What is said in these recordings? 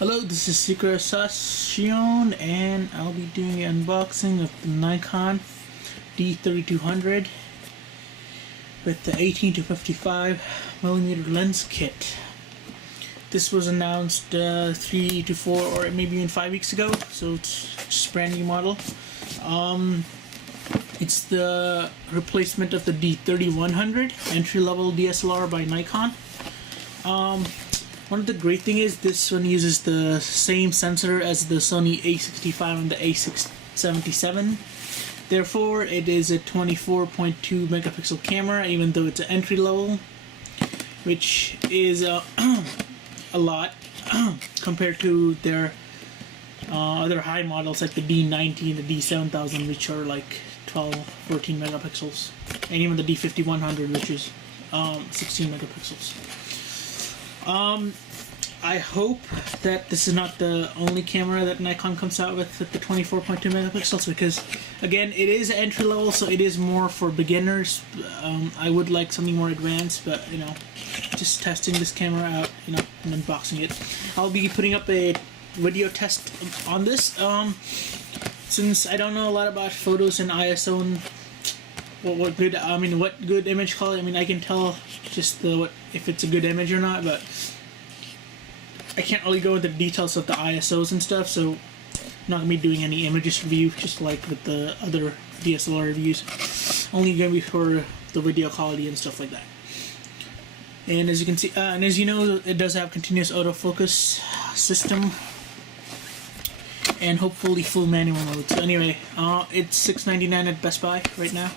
Hello, this is Secret Session, and I'll be doing an unboxing of the Nikon D3200 with the 18 to 55mm lens kit. This was announced 3 to 4 or maybe even 5 weeks ago, so it's just a brand new model. It's the replacement of the D3100 entry-level DSLR by Nikon. One of the great things is this one uses the same sensor as the Sony A65 and the A77. Therefore, it is a 24.2 megapixel camera, even though it's an entry level, which is a lot compared to their other high models like the D90 and the D7000, which are like 12, 14 megapixels, and even the D5100, which is 16 megapixels. I hope that this is not the only camera that Nikon comes out with the 24.2 megapixels, because again, it is entry level, so it is more for beginners. I would like something more advanced, but you know, just testing this camera out, you know, and unboxing it. I'll be putting up a video test on this. Since I don't know a lot about photos and ISO and what good image quality. I can tell just if it's a good image or not, but I can't really go into the details of the ISOs and stuff, so I'm not gonna be doing any images review, just like with the other DSLR reviews. Only gonna be for the video quality and stuff like that. And as you can see, and as you know, it does have continuous autofocus system, and hopefully full manual mode. So anyway, it's $6.99 at Best Buy right now.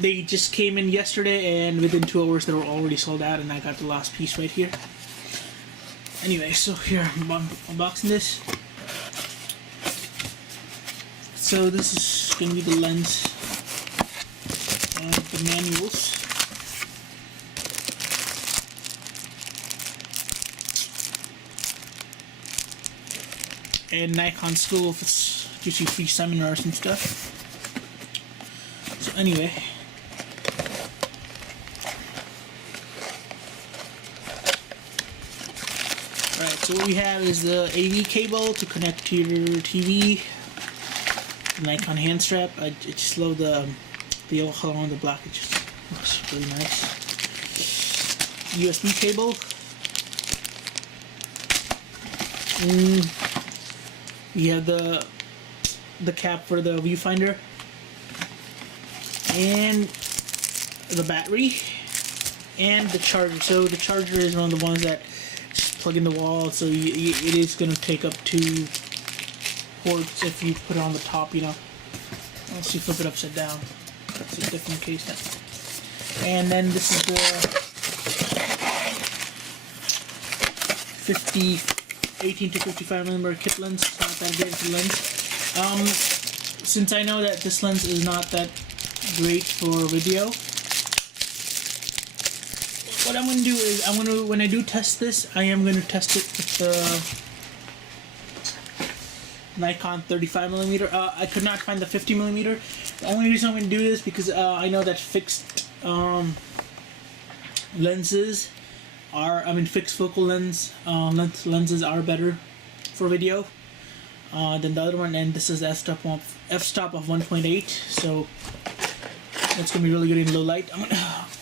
They just came in yesterday, and within 2 hours they were already sold out, and I got the last piece right here. Anyway, so here I'm unboxing this. So this is going to be the lens and the manuals. And Nikon school gives you free seminars and stuff. So anyway, alright, so what we have is the AV cable to connect to your TV, the Nikon hand strap. I just love the yellow color on the black, it just looks really nice. USB cable. We have the cap for the viewfinder, and the battery, and the charger. So the charger is one of the ones that just plug in the wall, so it is going to take up 2 ports if you put it on the top, you know. Unless you flip it upside down. That's a different case now. And then this is the 18 to 55mm kit lens. It's not that great of a lens. Since I know that this lens is not that great for video, what I'm going to do is when I do test this, I am going to test it with the Nikon 35mm. I could not find the 50mm. The only reason I'm going to do this because I know that fixed lenses are, fixed focal lenses are better for video than the other one, and this is f-stop of 1.8, so it's gonna be really good in low light.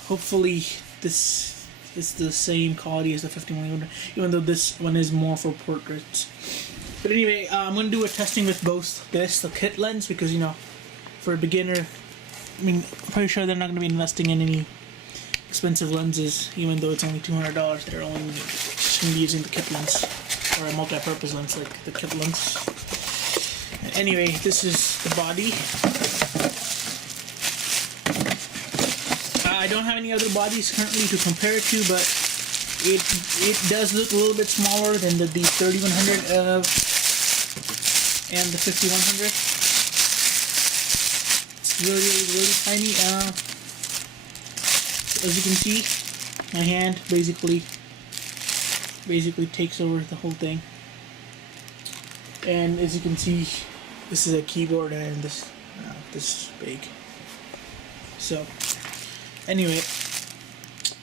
Hopefully this is the same quality as the 50mm, even though this one is more for portraits. But anyway, I'm gonna do a testing with both the kit lens, because you know, for a beginner, I'm pretty sure they're not gonna be investing in any expensive lenses, even though it's only $200. They're only just going to be using the kit lens, or a multi-purpose lens like the kit lens. Anyway, this is the body. I don't have any other bodies currently to compare it to, but it does look a little bit smaller than the D3100 and the 5100. It's really tiny. As you can see, my hand basically takes over the whole thing. And as you can see, this is a keyboard, and this big. So anyway,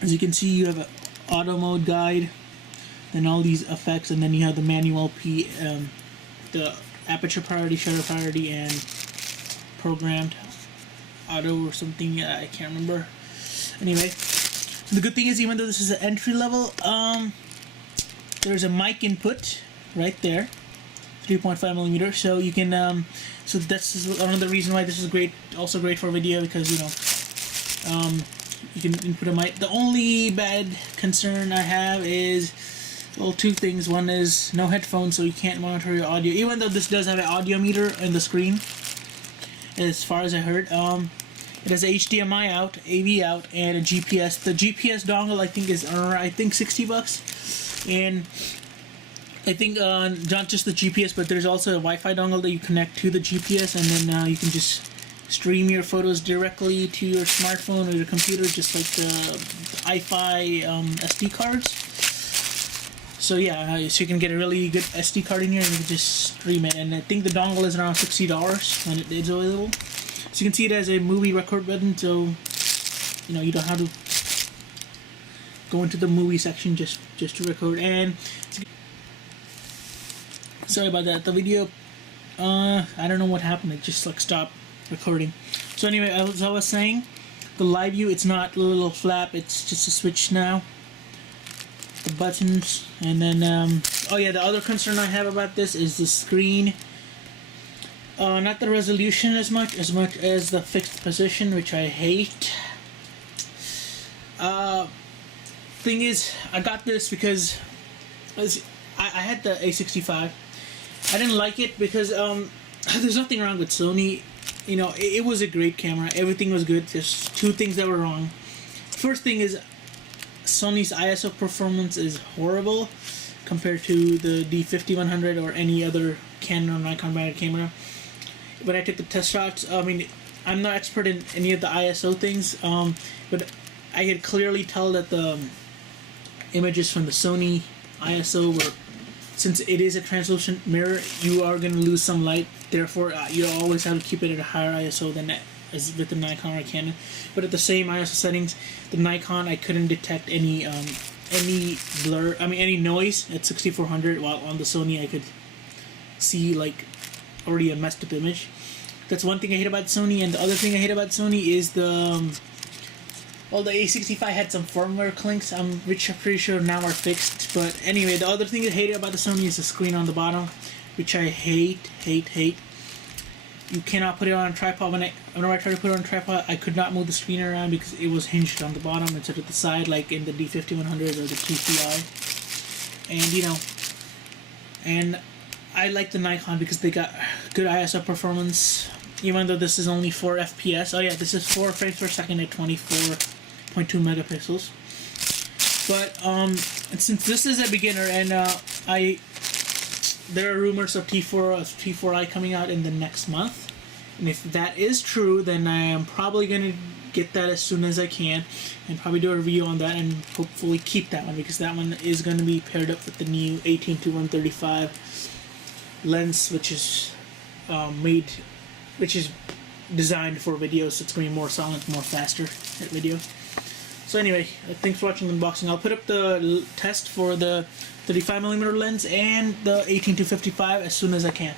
as you can see, you have an auto mode guide, then all these effects, and then you have the manual the aperture priority, shutter priority, and programmed auto or something. I can't remember. Anyway, the good thing is, even though this is an entry level, there's a mic input right there, 3.5 millimeter. So you can, so that's another reason why this is great. Also great for video, because you can input a mic. The only bad concern I have is, well, two things. One is no headphones, so you can't monitor your audio. Even though this does have an audio meter in the screen, as far as I heard. It has HDMI out, AV out, and a GPS. The GPS dongle I think is $60, and I think not just the GPS, but there's also a Wi-Fi dongle that you connect to the GPS, and then you can just stream your photos directly to your smartphone or your computer, just like the iFi SD cards. So yeah, so you can get a really good SD card in here and you can just stream it. And I think the dongle is around $60 when it is available. So you can see it as a movie record button, so you don't have to go into the movie section just to record. And sorry about that, the video, I don't know what happened, it just like stopped recording. So anyway, as I was saying, the live view, it's not a little flap, it's just a switch now, the buttons. And then oh yeah, the other concern I have about this is the screen. Not the resolution as much as the fixed position, which I hate. Thing is, I got this because I had the A65. I didn't like it because there's nothing wrong with Sony. It was a great camera. Everything was good. There's two things that were wrong. First thing is, Sony's ISO performance is horrible compared to the D5100 or any other Canon or Nikon branded camera. But I took the test shots. I mean, I'm not expert in any of the ISO things, but I could clearly tell that the images from the Sony ISO were, since it is a translucent mirror, you are going to lose some light. Therefore, you always have to keep it at a higher ISO than as with the Nikon or Canon. But at the same ISO settings, the Nikon, I couldn't detect any blur. I mean, any noise at 6400. While on the Sony, I could see like already a messed up image. That's one thing I hate about Sony. And the other thing I hate about Sony is the the A65 had some firmware clinks, which I'm pretty sure now are fixed. But anyway, the other thing I hate about the Sony is the screen on the bottom, which I hate. You cannot put it on a tripod. Whenever I tried to put it on a tripod, I could not move the screen around because it was hinged on the bottom instead of the side, like in the D5100 or the TCI. And I like the Nikon because they got good ISO performance, even though this is only 4 FPS. Oh yeah, this is 4 frames per second at 24.2 megapixels. But since this is a beginner, and there are rumors of T4i coming out in the next month, and if that is true, then I am probably gonna get that as soon as I can, and probably do a review on that, and hopefully keep that one, because that one is going to be paired up with the new 18-135 lens, which is designed for video, so it's going to be more solid, more faster at video. So anyway, thanks for watching the unboxing. I'll put up the test for the 35mm lens and the 18-55 as soon as I can.